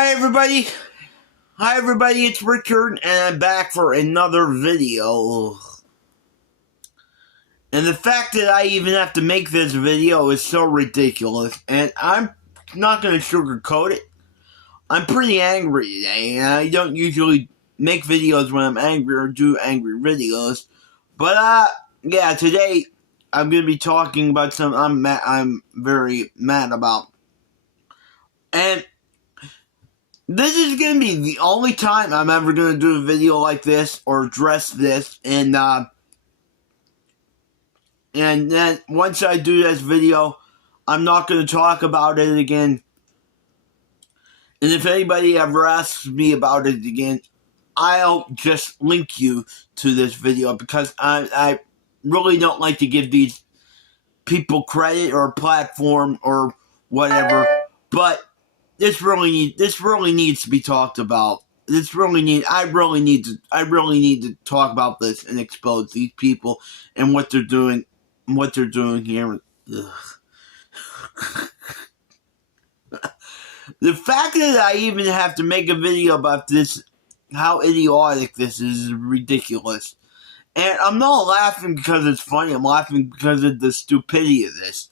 Hi everybody. Hi everybody, it's Richard and I'm back for another video. And the fact that I even have to make this video is so ridiculous, and I'm not going to sugarcoat it. I'm pretty angry today, and I don't usually make videos when I'm angry or do angry videos. But yeah, today I'm going to be talking about something I'm very mad about. And this is going to be the only time I'm ever going to do a video like this or address this. And then once I do this video, I'm not going to talk about it again. And if anybody ever asks me about it again, I'll just link you to this video, because I really don't like to give these people credit or platform or whatever. But this really needs to be talked about. I really need to talk about this and expose these people and what they're doing here. Ugh. The fact that I even have to make a video about this, how idiotic this is ridiculous. And I'm not laughing because it's funny. I'm laughing because of the stupidity of this.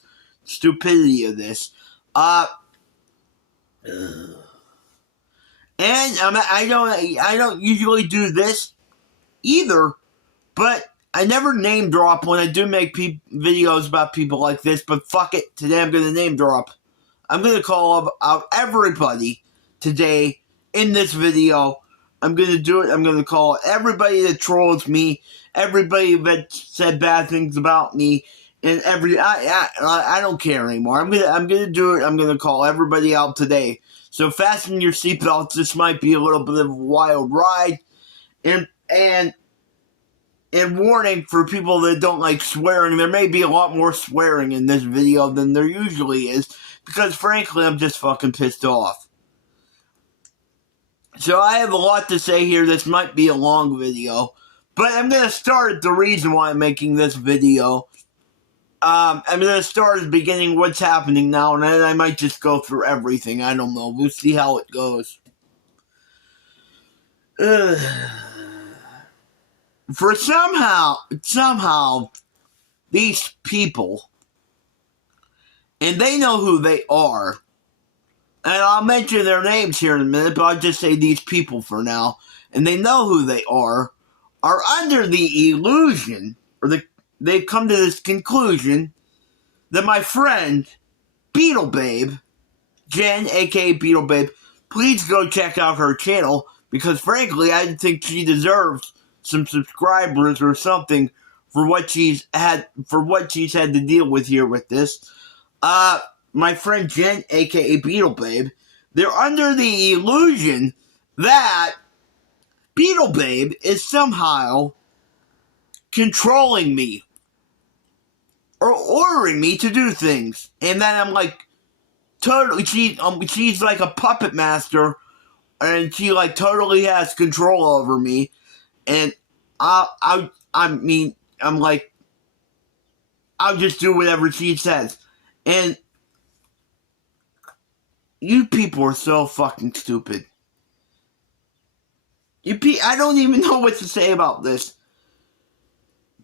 And I don't usually do this either, but I never name drop when I do make videos about people like this. But fuck it, today I'm going to name drop. I'm going to call out everybody today in this video. I'm going to do it. I'm going to call out everybody that trolls me, everybody that said bad things about me, and I don't care anymore. I'm gonna do it. I'm gonna call everybody out today. So fasten your seatbelts. This might be a little bit of a wild ride, and warning for people that don't like swearing. There may be a lot more swearing in this video than there usually is, because frankly, I'm just fucking pissed off. So I have a lot to say here. This might be a long video, but I'm going to start at the reason why I'm making this video. I'm going to start at the beginning, what's happening now, and then I might just go through everything. I don't know. We'll see how it goes. For somehow, these people, and they know who they are, and I'll mention their names here in a minute, but I'll just say these people for now, and they know who they are under the illusion, or they've come to this conclusion, that my friend, Beetle Babe, Jen, aka Beetle Babe, please go check out her channel, because frankly, I think she deserves some subscribers or something for what she's had to deal with here with this. My friend Jen, aka Beetle Babe, they're under the illusion that Beetle Babe is somehow controlling me or ordering me to do things, and then I'm like, totally, she's like a puppet master, and she like totally has control over me, and I'm like, I'll just do whatever she says, and you people are so fucking stupid. I don't even know what to say about this.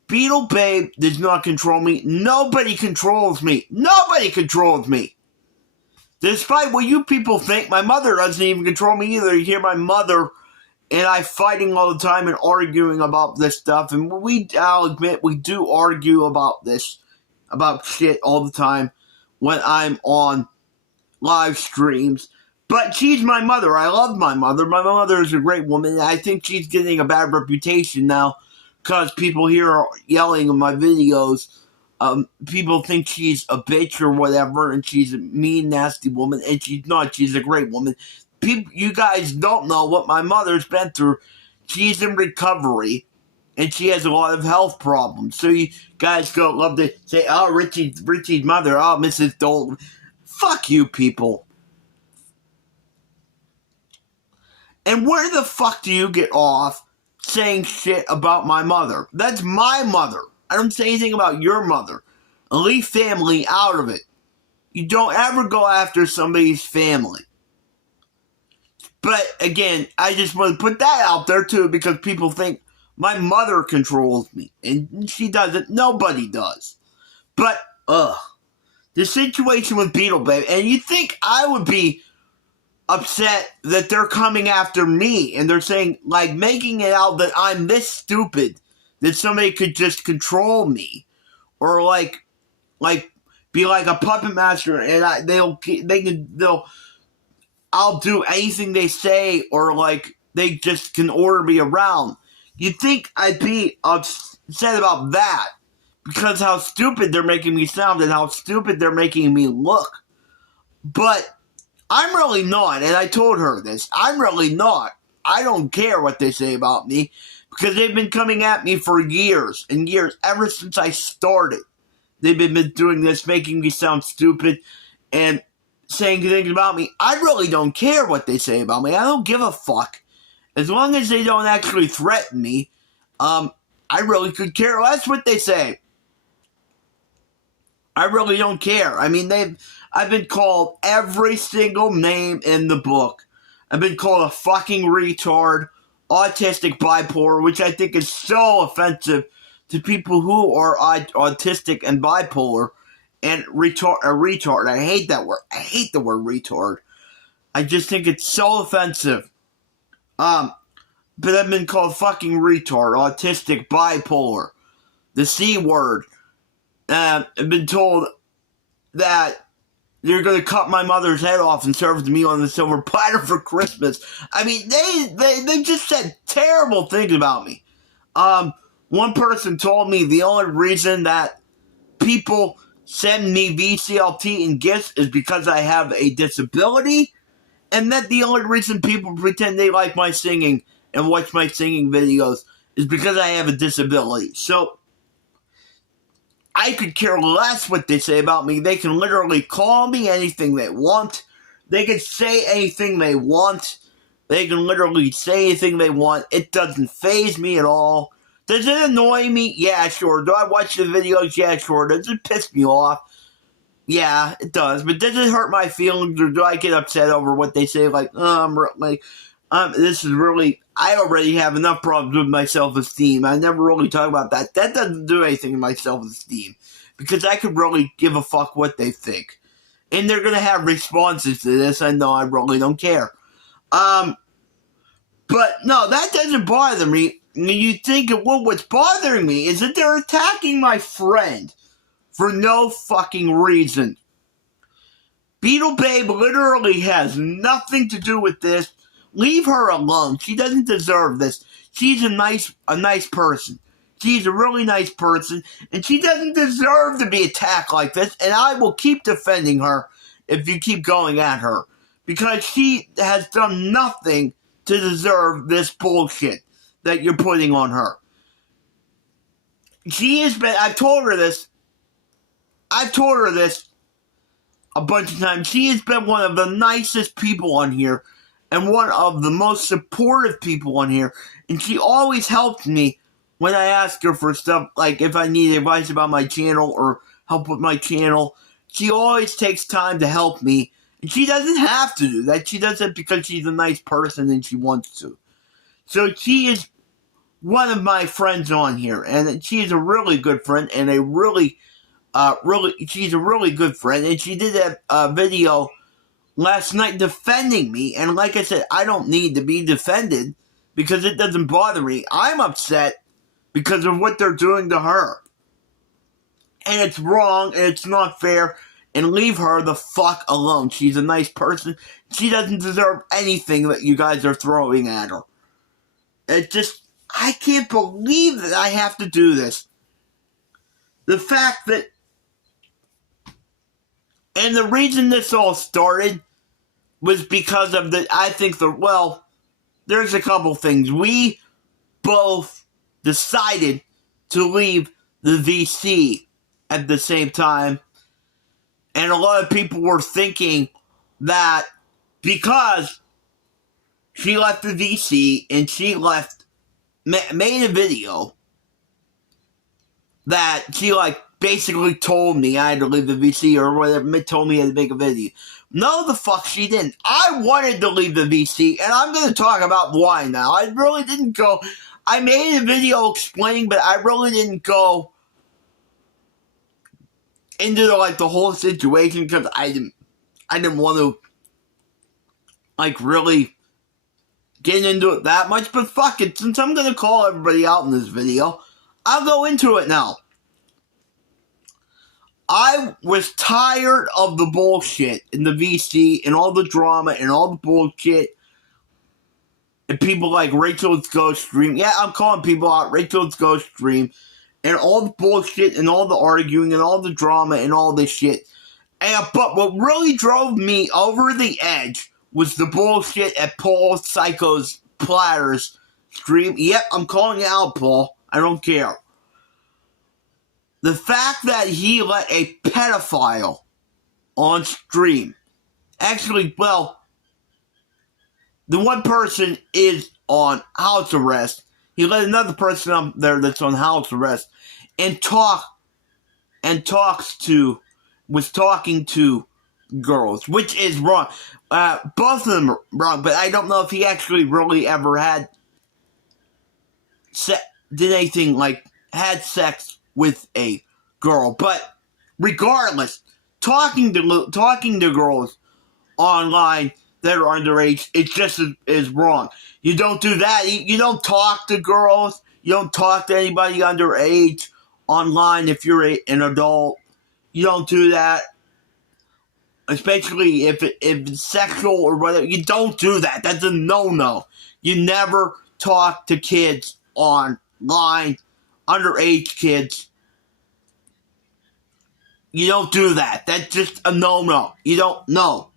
Beetle Babe does not control me. Nobody controls me. Nobody controls me. Despite what you people think, my mother doesn't even control me either. You hear my mother and I fighting all the time and arguing about this stuff. And I'll admit, we do argue about this, about shit all the time when I'm on live streams. But she's my mother. I love my mother. My mother is a great woman. I think she's getting a bad reputation now, because people here are yelling in my videos. People think she's a bitch or whatever, and she's a mean, nasty woman, and she's not. She's a great woman. You guys don't know what my mother's been through. She's in recovery, and she has a lot of health problems. So you guys don't love to say, oh, Richie's mother, oh, Mrs. Dalton. Fuck you people. And where the fuck do you get off saying shit about my mother? That's my mother. I don't say anything about your mother. Leave family out of it. You don't ever go after somebody's family. But again, I just want to put that out there too, because people think my mother controls me, and she doesn't. Nobody does. But the situation with Beetle, baby, and you think I would be upset that they're coming after me and they're saying, like, making it out that I'm this stupid that somebody could just control me, or like be like a puppet master, and I'll do anything they say, or like they just can order me around. You'd think I'd be upset about that because how stupid they're making me sound and how stupid they're making me look. But I'm really not, and I told her this. I'm really not. I don't care what they say about me, because they've been coming at me for years and years, ever since I started. They've been doing this, making me sound stupid and saying things about me. I really don't care what they say about me. I don't give a fuck. As long as they don't actually threaten me, I really could care less what they say. I really don't care. I mean, I've been called every single name in the book. I've been called a fucking retard, autistic, bipolar, which I think is so offensive to people who are autistic and bipolar, and a retard. I hate that word. I hate the word retard. I just think it's so offensive. But I've been called fucking retard, autistic, bipolar, the C word. I've been told that they're going to cut my mother's head off and serve it to me on the silver platter for Christmas. I mean, they just said terrible things about me. One person told me the only reason that people send me VCLT and gifts is because I have a disability, and that the only reason people pretend they like my singing and watch my singing videos is because I have a disability. So I could care less what they say about me. They can literally call me anything they want. They can say anything they want. They can literally say anything they want. It doesn't faze me at all. Does it annoy me? Yeah, sure. Do I watch the videos? Yeah, sure. Does it piss me off? Yeah, it does. But does it hurt my feelings, or do I get upset over what they say? Like, this is really, I already have enough problems with my self-esteem. I never really talk about that. That doesn't do anything to my self-esteem, because I could really give a fuck what they think. And they're going to have responses to this. I know, I really don't care. But no, that doesn't bother me. You think, well, what's bothering me is that they're attacking my friend for no fucking reason. Beetle Babe literally has nothing to do with this. Leave her alone. She doesn't deserve this. She's a nice person. She's a really nice person, and she doesn't deserve to be attacked like this, and I will keep defending her if you keep going at her, because she has done nothing to deserve this bullshit that you're putting on her. She has been, I've told her this a bunch of times. She has been one of the nicest people on here, and one of the most supportive people on here, and she always helps me when I ask her for stuff, like if I need advice about my channel or help with my channel. She always takes time to help me, and she doesn't have to do that. She does it because she's a nice person and she wants to. So she is one of my friends on here, and she is a really good friend, and she's a really good friend, and she did a video last night defending me, and like I said, I don't need to be defended because it doesn't bother me. I'm upset because of what they're doing to her, and it's wrong, and it's not fair, and leave her the fuck alone. She's a nice person. She doesn't deserve anything that you guys are throwing at her. It just, I can't believe that I have to do this. The fact that, and the reason this all started was because of there's a couple things. We both decided to leave the VC at the same time, and a lot of people were thinking that because she left the VC and she made a video that she basically told me I had to leave the VC or whatever, told me I had to make a video. No, the fuck she didn't. I wanted to leave the VC, and I'm going to talk about why now. I really didn't go. I made a video explaining, but I really didn't go into the whole situation because I didn't want to really get into it that much. But fuck it, since I'm going to call everybody out in this video, I'll go into it now. I was tired of the bullshit in the VC and all the drama and all the bullshit and people like Rachel's Ghost Stream. Yeah, I'm calling people out, Rachel's Ghost Stream, and all the bullshit and all the arguing and all the drama and all this shit. But what really drove me over the edge was the bullshit at Paul Psycho's Platters stream. Yep, I'm calling it out, Paul. I don't care. The fact that he let a pedophile on stream. Actually, well, the one person is on house arrest. He let another person up there that's on house arrest and was talking to girls, which is wrong. Both of them are wrong, but I don't know if he actually really ever had sex with a girl. But regardless, talking to girls online that are underage, it's just as wrong. You don't do that. You don't talk to girls. You don't talk to anybody underage online if you're an adult. You don't do that. Especially if it's sexual or whatever. You don't do that. That's a no-no. You never talk to kids online, underage kids. You don't do that. That's just a no-no. You don't, no.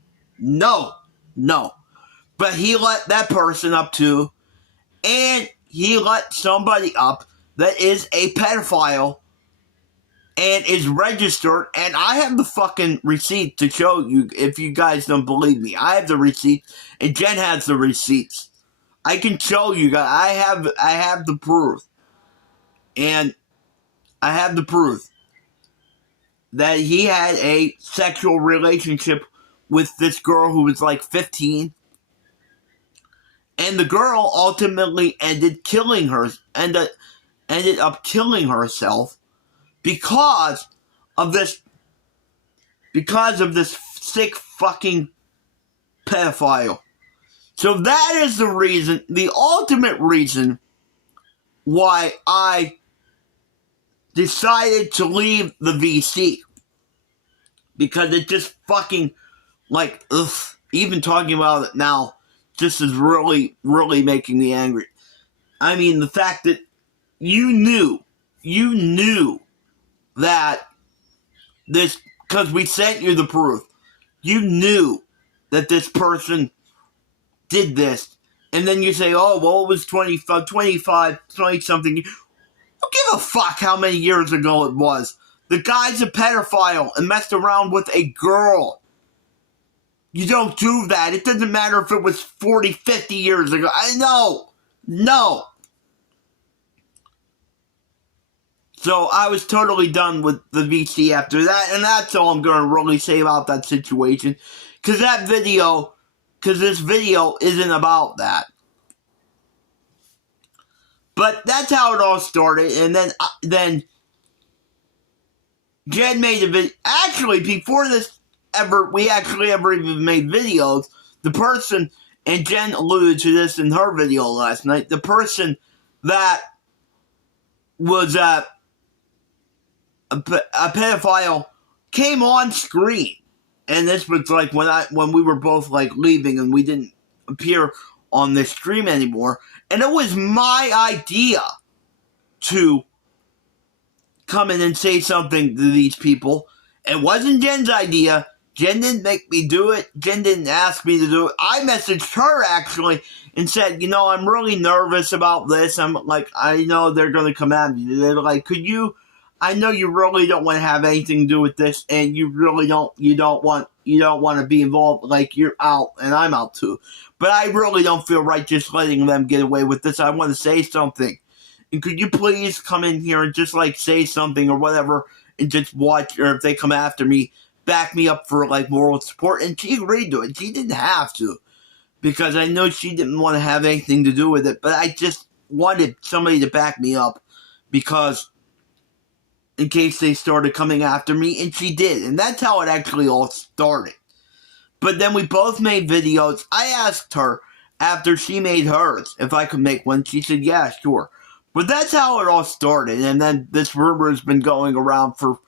But he let that person up too, and he let somebody up that is a pedophile and is registered, and I have the fucking receipt to show you if you guys don't believe me. I have the receipt, and Jen has the receipts. I can show you guys. I have the proof. And I have the proof that he had a sexual relationship with this girl who was 15. And the girl ultimately ended up killing herself because of this sick fucking pedophile. So that is the reason, the ultimate reason why I decided to leave the VC. Because it just fucking, even talking about it now, just is really, really making me angry. I mean, the fact that you knew that this, because we sent you the proof, you knew that this person did this, and then you say, oh, well, it was 25, 20-something. Don't give a fuck how many years ago it was. The guy's a pedophile and messed around with a girl. You don't do that. It doesn't matter if it was 40, 50 years ago. I know. No. So I was totally done with the VC after that, and that's all I'm going to really say about that situation. Because this video isn't about that. But that's how it all started, and then Jen made a video. Actually, before we actually ever even made videos, the person, and Jen alluded to this in her video last night, the person that was a pedophile came on screen. And this was when we were both leaving and we didn't appear on this stream anymore. And it was my idea to come in and say something to these people. It wasn't Jen's idea. Jen didn't make me do it. Jen didn't ask me to do it. I messaged her actually and said, I'm really nervous about this. I'm I know they're going to come at me. They're like, I know you really don't want to have anything to do with this, and you really don't want to be involved. You're out, and I'm out too. But I really don't feel right just letting them get away with this. I want to say something. And could you please come in here and just say something or whatever and just watch, or if they come after me, back me up for like moral support. And she agreed to it. She didn't have to, because I know she didn't want to have anything to do with it, but I just wanted somebody to back me up, because in case they started coming after me, and she did. And that's how it actually all started. But then we both made videos. I asked her after she made hers if I could make one. She said, yeah, sure. But that's how it all started. And then this rumor has been going around for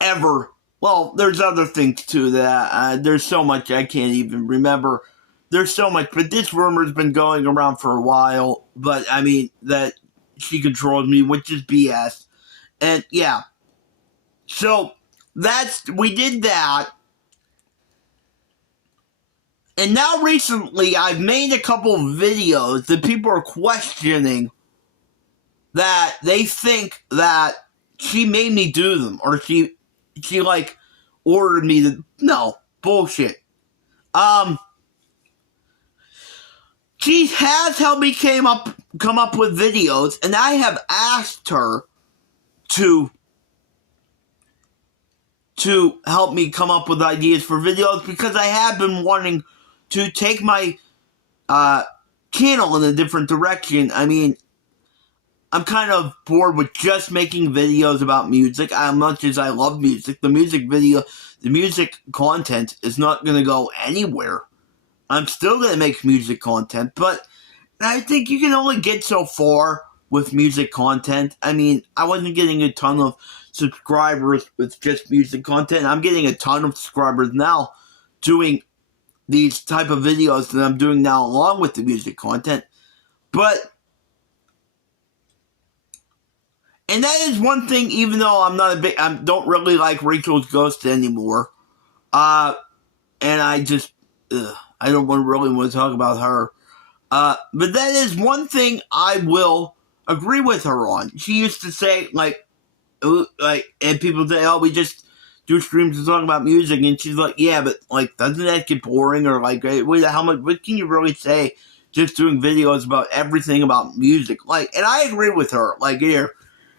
ever. Well, there's other things too that there's so much I can't even remember. There's so much, but this rumor has been going around for a while. But I mean, that she controls me, which is BS. And yeah. So we did that. And now recently I've made a couple of videos that people are questioning, that they think that she made me do them, or she like ordered me to. No, bullshit. She has helped me come up with videos, and I have asked her to help me come up with ideas for videos, because I have been wanting to take my channel in a different direction. I mean, I'm kind of bored with just making videos about music. As much as I love music, the music content is not going to go anywhere. I'm still going to make music content, but I think you can only get so far with music content. I mean, I wasn't getting a ton of subscribers with just music content. I'm getting a ton of subscribers now doing these type of videos that I'm doing now along with the music content. And that is one thing, even though I don't really like Rachel's Ghost anymore. And I just, I don't really want to talk about her. But that is one thing I will agree with her on. She used to say, and people say, oh, we just do streams and talk about music. And she's like, yeah, but, doesn't that get boring? Or, what can you really say just doing videos about everything about music? And I agree with her. Here,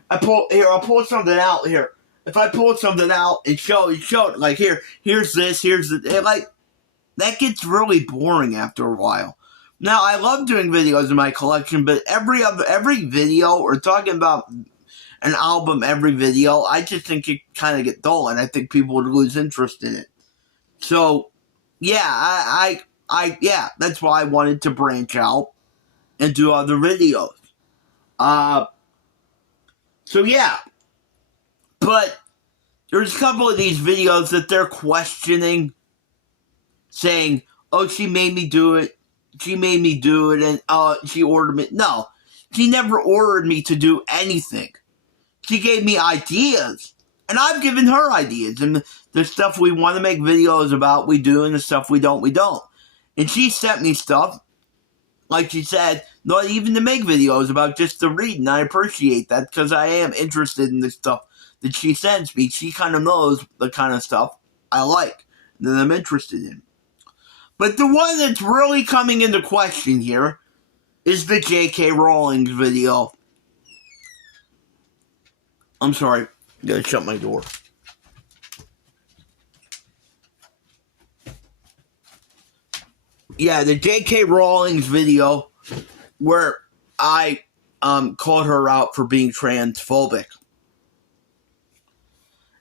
I'll pull something out here. If I pull something out and show it, here's this, here's the, that gets really boring after a while. Now, I love doing videos in my collection, but every video, or talking about an album every video, I just think it kind of get dull, and I think people would lose interest in it. So, yeah, yeah, that's why I wanted to branch out and do other videos. So, yeah. But there's a couple of these videos that they're questioning, saying, oh, she made me do it. She made me do it, and she ordered me. No, she never ordered me to do anything. She gave me ideas, and I've given her ideas. And the stuff we want to make videos about, we do, and the stuff we don't, we don't. And she sent me stuff, like she said, not even to make videos about, just to read, and I appreciate that, because I am interested in the stuff that she sends me. She kind of knows the kind of stuff I like, and that I'm interested in. But the one that's really coming into question here is the J.K. Rowling video. I'm sorry. I gotta shut my door. Yeah, the J.K. Rowling's video where I called her out for being transphobic.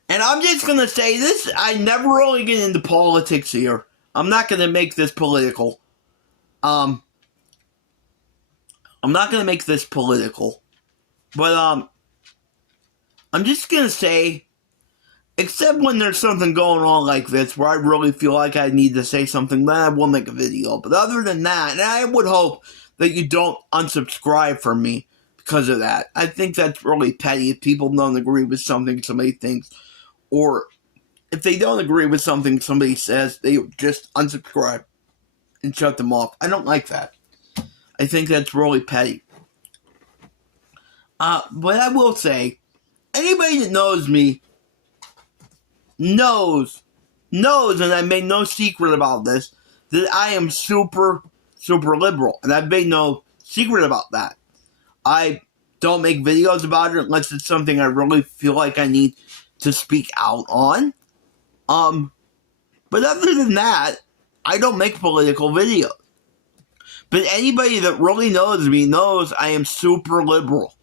And I'm just gonna say this, I never really get into politics here. I'm not gonna make this political. I'm not gonna make this political. But I'm just going to say, except when there's something going on like this where I really feel like I need to say something, then I will make a video. But other than that, and I would hope that you don't unsubscribe from me because of that. I think that's really petty if people don't agree with something somebody thinks, or if they don't agree with something somebody says, they just unsubscribe and shut them off. I don't like that. I think that's really petty. But I will say, anybody that knows me knows, and I made no secret about this, that I am super, super liberal. And I've made no secret about that. I don't make videos about it unless it's something I really feel like I need to speak out on. But other than that, I don't make political videos. But anybody that really knows me knows I am super liberal.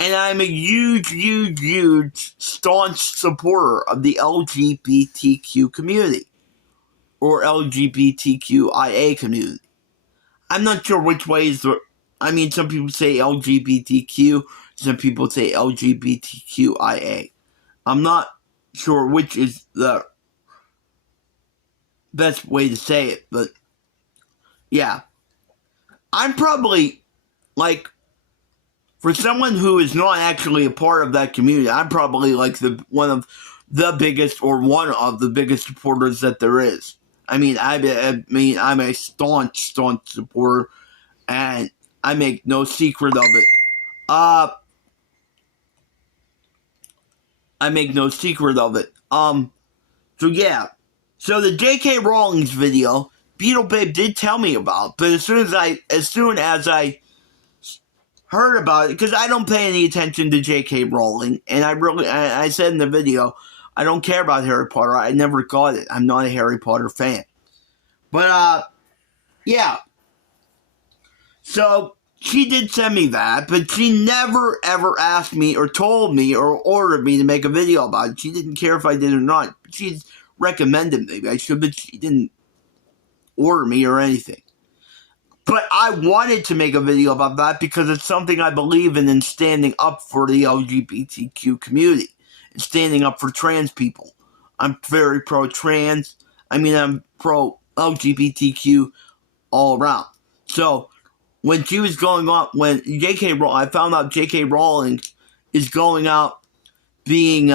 And I'm a huge, huge, huge, staunch supporter of the LGBTQ community. Or LGBTQIA community. I'm not sure which way is the... I mean, some people say LGBTQ, some people say LGBTQIA. I'm not sure which is the best way to say it, but yeah. I'm probably, like, for someone who is not actually a part of that community, I'm probably like one of the biggest supporters that there is. I mean, I'm a staunch supporter, and I make no secret of it. I make no secret of it. So yeah. So the J.K. Rowling's video, Beetle Babe did tell me about, but as soon as I heard about it, because I don't pay any attention to J.K. Rowling, and I said in the video, I don't care about Harry Potter. I never got it. I'm not a Harry Potter fan. But, yeah. So, she did send me that, but she never, ever asked me or told me or ordered me to make a video about it. She didn't care if I did or not. She recommended maybe I should, but she didn't order me or anything. But I wanted to make a video about that because it's something I believe in standing up for the LGBTQ community and standing up for trans people. I'm very pro-trans. I mean, I'm pro-LGBTQ all around. So, when she was going on, I found out J.K. Rowling is going out being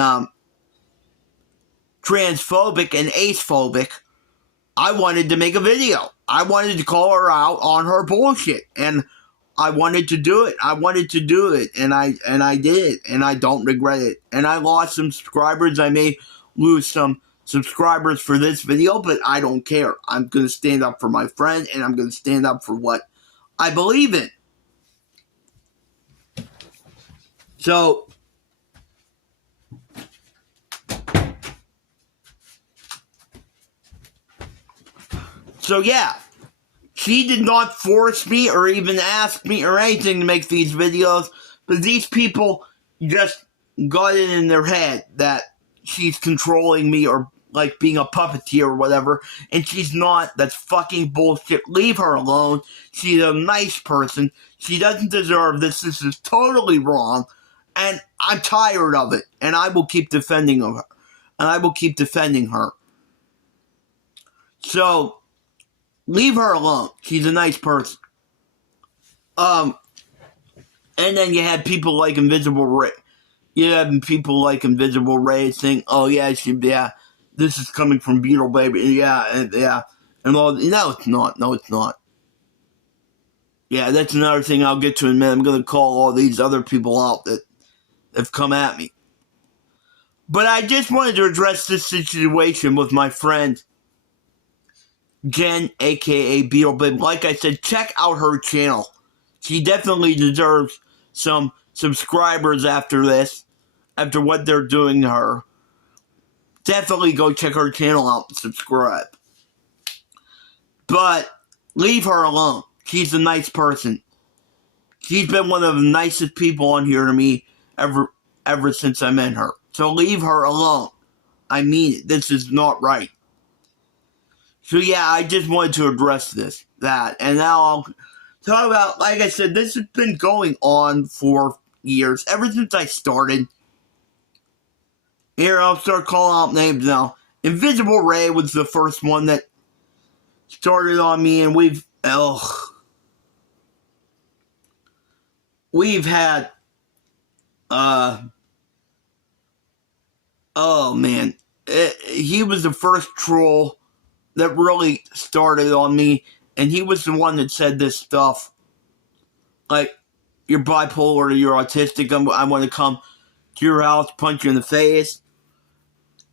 transphobic and asephobic, I wanted to make a video. I wanted to call her out on her bullshit, and I wanted to do it. And I did, and I don't regret it. And I lost some subscribers. I may lose some subscribers for this video, but I don't care. I'm going to stand up for my friend, and I'm going to stand up for what I believe in. So yeah, she did not force me or even ask me or anything to make these videos, but these people just got it in their head that she's controlling me or like being a puppeteer or whatever, and she's not. That's fucking bullshit. Leave her alone. She's a nice person. She doesn't deserve this. This is totally wrong, and I'm tired of it, and I will keep defending her. So, leave her alone. She's a nice person. And then you had people like Invisible Ray. Saying, "Oh yeah, this is coming from Beetle Baby, yeah." And all. No, it's not. Yeah, that's another thing I'll get to in a minute. I'm going to call all these other people out that have come at me. But I just wanted to address this situation with my friend Jen, a.k.a. Beetle Babe. Like I said, check out her channel. She definitely deserves some subscribers after this, after what they're doing to her. Definitely go check her channel out and subscribe. But leave her alone. She's a nice person. She's been one of the nicest people on here to me ever since I met her. So leave her alone. I mean it. This is not right. So yeah, I just wanted to address that. And now I'll talk about, like I said, this has been going on for years. Ever since I started. Here, I'll start calling out names now. Invisible Ray was the first one that started on me, and we've had, oh man, he was the first troll that really started on me, and he was the one that said this stuff, like, you're bipolar, you're autistic, I want to come to your house, punch you in the face,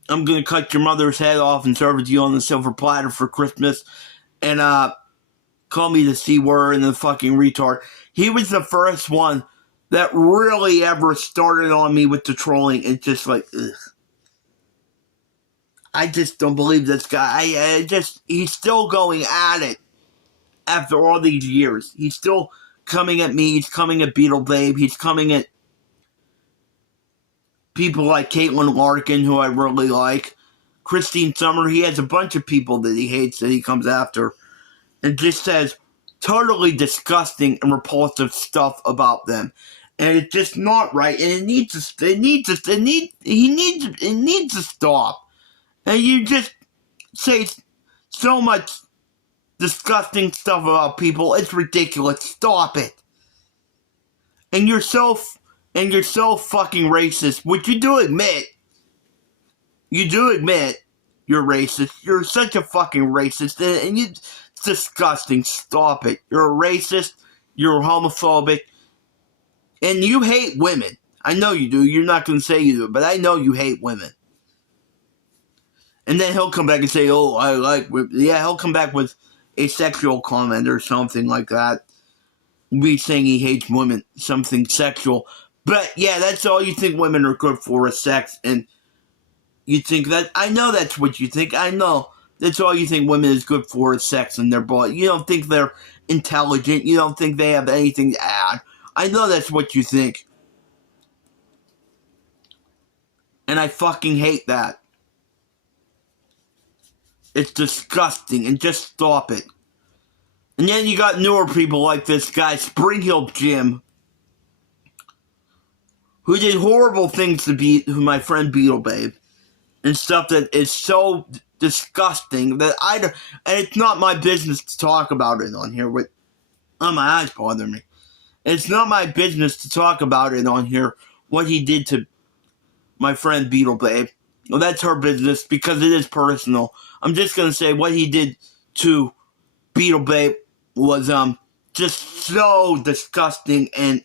I'm going to cut your mother's head off and serve it to you on the silver platter for Christmas, and called me the C word and the fucking retard. He was the first one that really ever started on me with the trolling. It's just like, ugh. I just don't believe this guy. He's still going at it after all these years. He's still coming at me. He's coming at Beetle Babe. He's coming at people like Caitlin Larkin, who I really like. Christine Summer. He has a bunch of people that he hates that he comes after. And just says totally disgusting and repulsive stuff about them. And it's just not right. And it needs to stop. And you just say so much disgusting stuff about people. It's ridiculous. Stop it. And you're so fucking racist, which you do admit. You do admit you're racist. You're such a fucking racist. And it's disgusting. Stop it. You're a racist. You're homophobic. And you hate women. I know you do. You're not going to say you do, but I know you hate women. And then he'll come back and say, oh, I like women. Yeah, he'll come back with a sexual comment or something like that. Be saying he hates women, something sexual. But yeah, that's all you think women are good for is sex. And you think that, I know that's what you think. I know that's all you think women is good for is sex and their body. You don't think they're intelligent. You don't think they have anything to add. I know that's what you think. And I fucking hate that. It's disgusting, and just stop it. And then you got newer people like this guy, Spring Hill Jim, who did horrible things to my friend Beetle Babe, and stuff that is so disgusting that and it's not my business to talk about it on here. My eyes bother me. It's not my business to talk about it on here, what he did to my friend Beetle Babe. Well, that's her business because it is personal. I'm just going to say what he did to Beetle Babe was just so disgusting and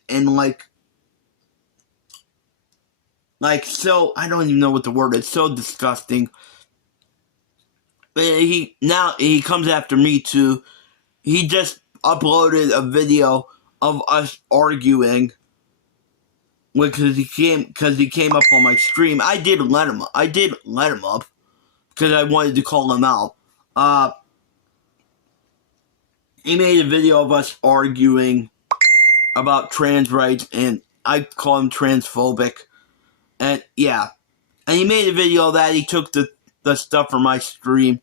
so, I don't even know what the word is, so disgusting. He comes after me too. He just uploaded a video of us arguing because he came up on my stream. I did let him up because I wanted to call him out. He made a video of us arguing about trans rights, and I call him transphobic. And yeah, and he made a video of that. He took the stuff from my stream,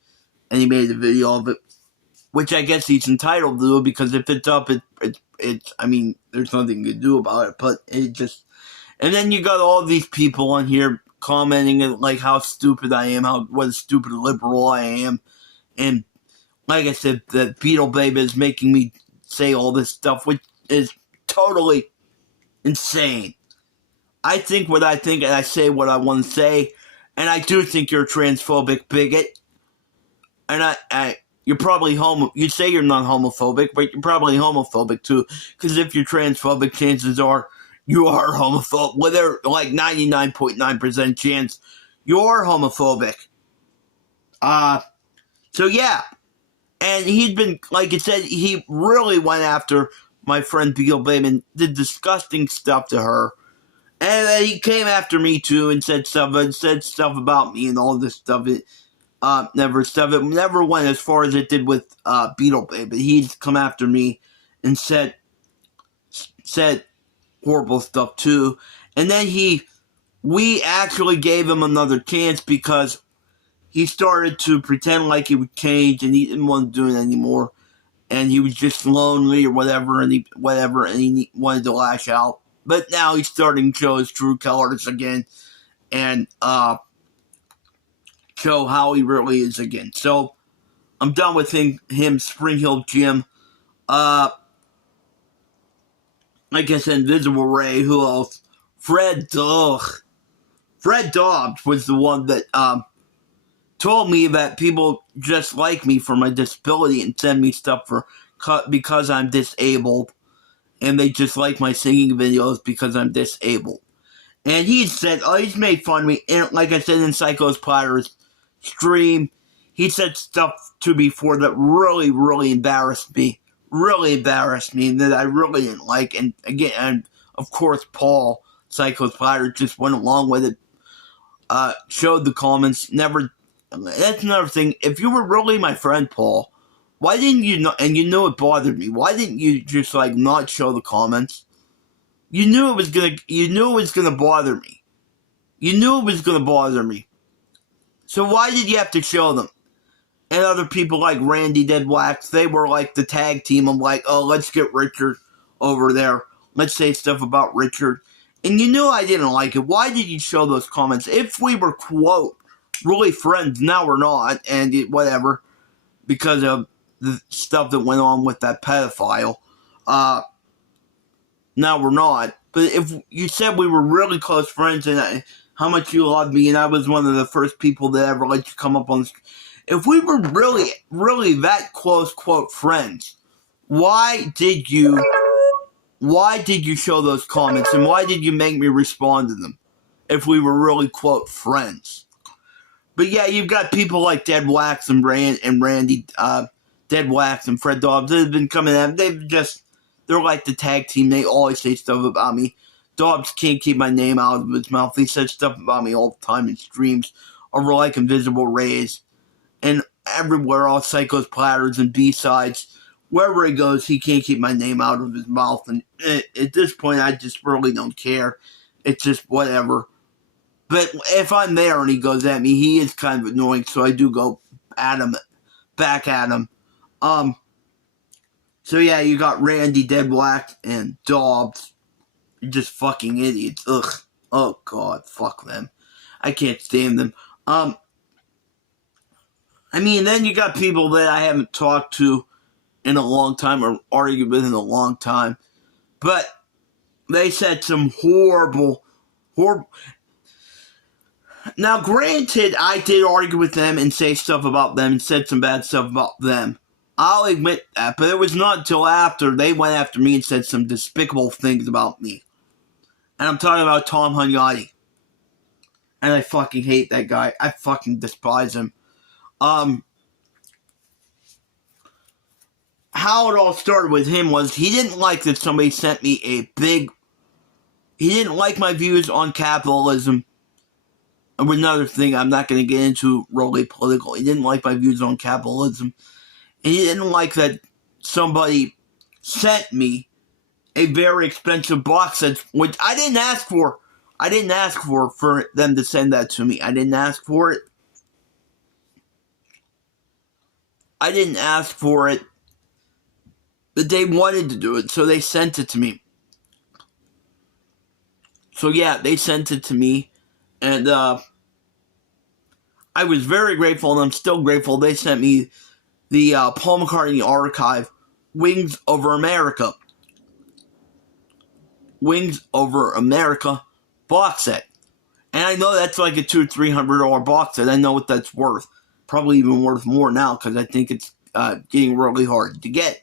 and he made a video of it, which I guess he's entitled to do because if it's up, it's. I mean, there's nothing to do about it. But it just, and then you got all these people on here commenting like how stupid I am, what a stupid liberal I am, and like I said, the Beetle Babe is making me say all this stuff, which is totally insane. I think what I think, and I say what I want to say, and I do think you're a transphobic bigot, and you're probably you say you're not homophobic, but you're probably homophobic too, because if you're transphobic, chances are you are homophobic. Well, they're like 99.9% chance you're homophobic. So yeah. And he'd been, like I said, he really went after my friend Beatle Babe and did disgusting stuff to her. And then he came after me too and said stuff about me and all this stuff. It never went as far as it did with Beatle Babe. But he'd come after me and said horrible stuff too. And then we actually gave him another chance because he started to pretend like he would change, and he didn't want to do it anymore. And he was just lonely or whatever, and he wanted to lash out. But now he's starting to show his true colors again, and show how he really is again. So I'm done with him Spring Hill Jim. Like I said, Invisible Ray. Who else? Fred Dobbs was the one that told me that people just like me for my disability and send me stuff because I'm disabled, and they just like my singing videos because I'm disabled. And he's made fun of me, and like I said in Psycho's Potter's stream, he said stuff to me before that really, really embarrassed me really embarrassed me and that I really didn't like. And again, and of course, Paul, Psycho's Platter, just went along with it, showed the comments, never. That's another thing. If you were really my friend, Paul, why didn't you know, and you knew it bothered me, why didn't you just, like, not show the comments? You knew it was gonna bother me. You knew it was gonna bother me. So why did you have to show them? And other people like Randy Dead Wax, they were like the tag team. I'm like, oh, let's get Richard over there. Let's say stuff about Richard. And you knew I didn't like it. Why did you show those comments? If we were, quote, really friends, now we're not, and whatever, because of the stuff that went on with that pedophile. Now we're not. But if you said we were really close friends and how much you loved me, and I was one of the first people that ever let you come up on the street. If we were really, really that close, quote, friends, why did you show those comments, and why did you make me respond to them if we were really, quote, friends? But yeah, you've got people like Dead Wax and Randy, Dead Wax and Fred Dobbs that have been coming at me. They're like the tag team. They always say stuff about me. Dobbs can't keep my name out of his mouth. He says stuff about me all the time in streams over like Invisible Rays. And everywhere, all Psycho's Platters and B-sides. Wherever he goes, he can't keep my name out of his mouth. And at this point, I just really don't care. It's just whatever. But if I'm there and he goes at me, he is kind of annoying, so I do go back at him. So yeah, you got Randy, Dead Black, and Dobbs. Just fucking idiots. Ugh. Oh god, fuck them. I can't stand them. I mean, then you got people that I haven't talked to in a long time or argued with in a long time. But they said some horrible... Now, granted, I did argue with them and say stuff about them and said some bad stuff about them. I'll admit that, but it was not until after they went after me and said some despicable things about me. And I'm talking about Tom Hunyadi. And I fucking hate that guy. I fucking despise him. How it all started with him was he didn't like that somebody sent me he didn't like my views on capitalism. And another thing I'm not going to get into really political. He didn't like my views on capitalism. And he didn't like that somebody sent me a very expensive box set, which I didn't ask for. I didn't ask for them to send that to me. I didn't ask for it. I didn't ask for it. But they wanted to do it, so they sent it to me. So yeah, they sent it to me. And I was very grateful, and I'm still grateful. They sent me the Paul McCartney Archive, Wings Over America. Wings Over America box set. And I know that's like a $200 or $300 box set. I know what that's worth. Probably even worth more now, because I think it's getting really hard to get.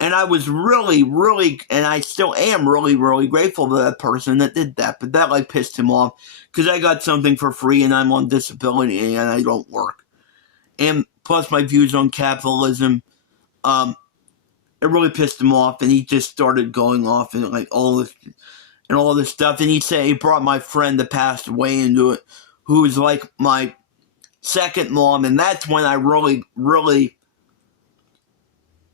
And I was really, really, and I still am really, really grateful to that person that did that. But that, like, pissed him off. Because I got something for free and I'm on disability and I don't work. And plus my views on capitalism, it really pissed him off. And he just started going off and, like, all this stuff. And he brought my friend that passed away into it, who was, like, my second mom. And that's when I really, really...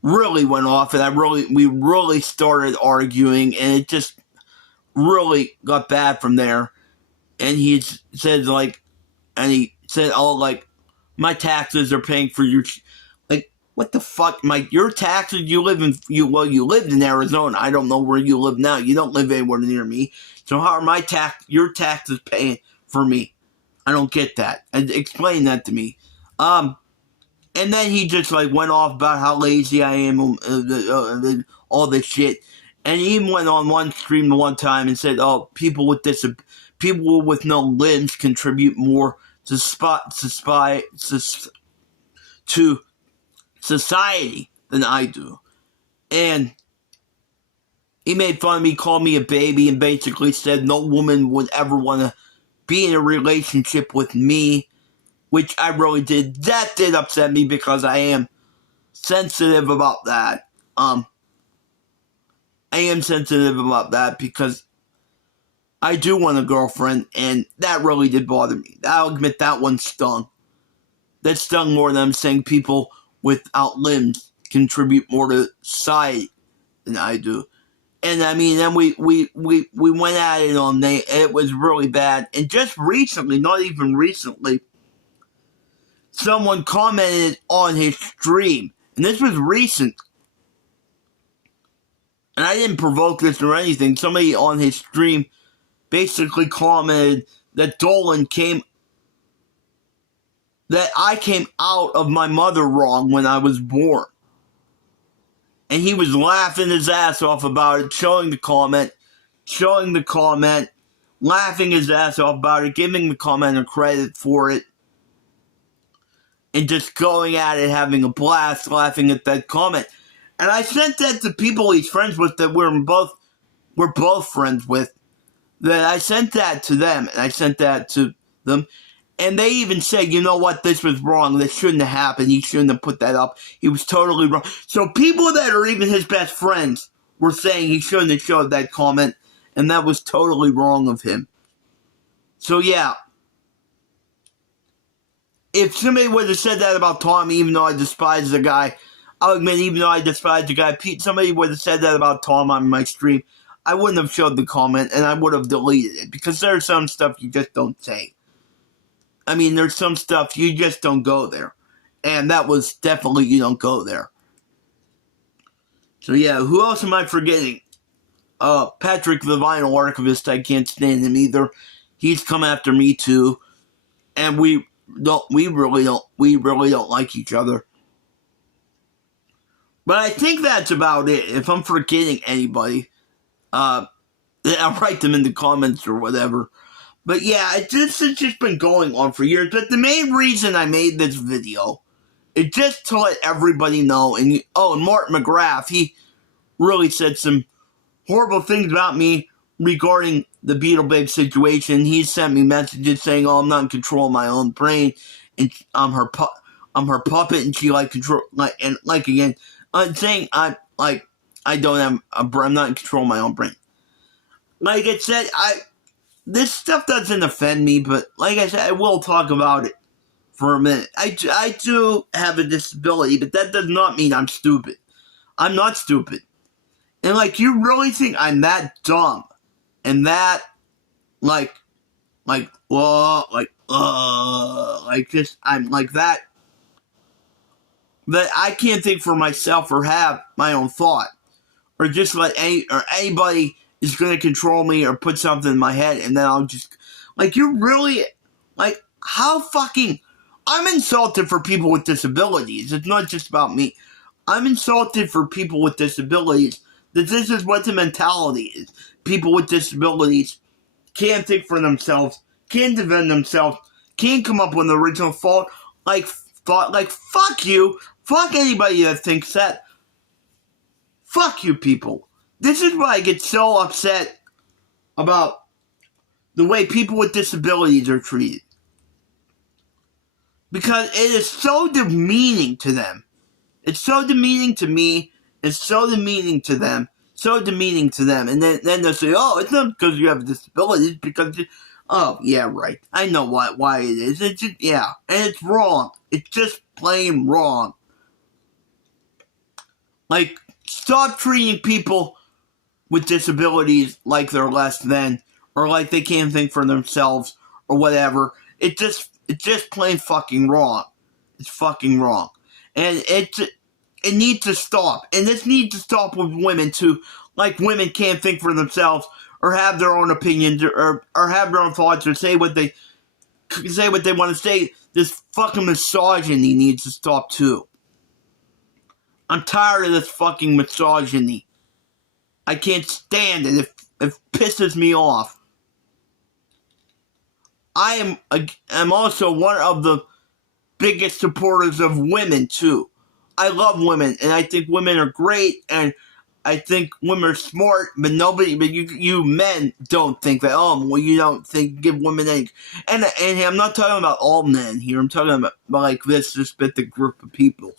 really went off, and we really started arguing, and it just really got bad from there. And he said, oh, like, my taxes are paying for your, like, what the fuck, your taxes, you lived in Arizona, I don't know where you live now, you don't live anywhere near me, so how are your taxes paying for me? I don't get that, and explain that to me. And then he just, like, went off about how lazy I am, all this shit. And he even went on one stream one time and said, oh, people with no limbs contribute more to society than I do. And he made fun of me, called me a baby, and basically said no woman would ever want to be in a relationship with me. Which I really did. That did upset me because I am sensitive about that. I am sensitive about that because I do want a girlfriend, and that really did bother me. I'll admit that one stung. That stung more than I'm saying people without limbs contribute more to society than I do. And I mean, then we went at it on day. It was really bad. And just recently, not even recently, someone commented on his stream. And this was recent. And I didn't provoke this or anything. Somebody on his stream basically commented that I came out of my mother wrong when I was born. And he was laughing his ass off about it, showing the comment, laughing his ass off about it, giving the commenter credit for it, and just going at it, having a blast, laughing at that comment. And I sent that to people he's friends with that we're both friends with. That I sent that to them, and I sent that to them. And they even said, you know what, this was wrong. This shouldn't have happened. He shouldn't have put that up. He was totally wrong. So people that are even his best friends were saying he shouldn't have showed that comment, and that was totally wrong of him. So yeah, if somebody would have said that about Tommy, even though I despise the guy, I'll admit, even though I despise the guy, somebody would have said that about Tom on my stream, I wouldn't have showed the comment, and I would have deleted it, because there's some stuff you just don't say. I mean, there's some stuff you just don't go there. And that was definitely you don't go there. So yeah, who else am I forgetting? Patrick the Vinyl Archivist, I can't stand him either. He's come after me too. And we really don't like each other. But I think that's about it. If I'm forgetting anybody, I'll write them in the comments or whatever. But yeah, this has just been going on for years. But the main reason I made this video is just to let everybody know. And Martin McGrath, he really said some horrible things about me regarding the Beetle Babe situation. He sent me messages saying, I'm not in control of my own brain, and I'm her puppet, and she again, I'm saying I don't have I'm not in control of my own brain. Like I said, this stuff doesn't offend me, but like I said, I will talk about it for a minute. I do have a disability, but that does not mean I'm stupid. I'm not stupid. And you really think I'm that dumb and that I'm like that I can't think for myself or have my own thought, or just anybody is going to control me or put something in my head, and then I'll just, you really, how fucking, I'm insulted for people with disabilities. It's not just about me. I'm insulted for people with disabilities, that this is what the mentality is. People with disabilities can't think for themselves, can't defend themselves, can't come up with an original thought, fuck you, fuck anybody that thinks that. Fuck you people. This is why I get so upset about the way people with disabilities are treated. Because it is so demeaning to them. It's so demeaning to me. It's so demeaning to them. And then they'll say, it's not because you have a disability. It's because yeah, right. I know why it is. It's just, yeah. And it's wrong. It's just plain wrong. Stop treating people with disabilities like they're less than, or like they can't think for themselves, or whatever. It's just plain fucking wrong. It's fucking wrong. And it needs to stop. And this needs to stop with women too. Women can't think for themselves, or have their own opinions, or have their own thoughts, or say what they want to say. This fucking misogyny needs to stop too. I'm tired of this fucking misogyny. I can't stand it. It pisses me off. I'm also one of the biggest supporters of women too. I love women, and I think women are great, and I think women are smart, but you men don't think that. You don't give women any. And I'm not talking about all men here. I'm talking about this specific group of people,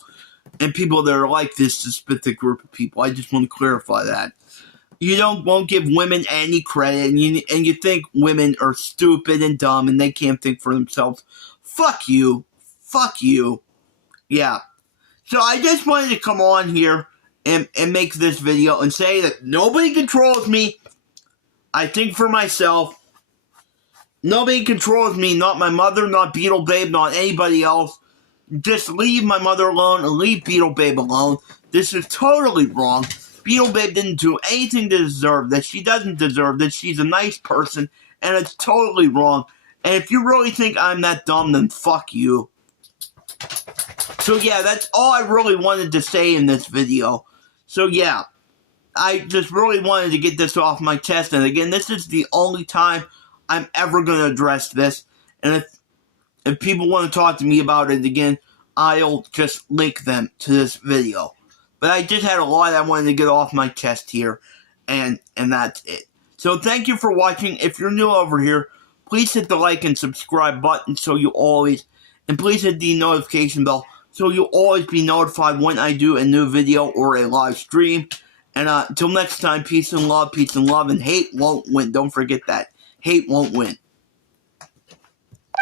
and people that are like this specific group of people. I just want to clarify that. won't give women any credit, and you think women are stupid and dumb and they can't think for themselves. Fuck you. Fuck you. Yeah. So I just wanted to come on here and make this video and say that nobody controls me. I think for myself. Nobody controls me, not my mother, not Beetle Babe, not anybody else. Just leave my mother alone and leave Beetle Babe alone. This is totally wrong. Beetle Babe didn't do anything to deserve this. She doesn't deserve this. She's a nice person, and it's totally wrong. And if you really think I'm that dumb, then fuck you. So yeah, that's all I really wanted to say in this video. So yeah, I just really wanted to get this off my chest. And again, this is the only time I'm ever going to address this. And if people want to talk to me about it again, I'll just link them to this video. But I just had a lot I wanted to get off my chest here, and that's it. So thank you for watching. If you're new over here, please hit the like and subscribe button and please hit the notification bell so you'll always be notified when I do a new video or a live stream. And until next time, peace and love, and hate won't win. Don't forget that. Hate won't win.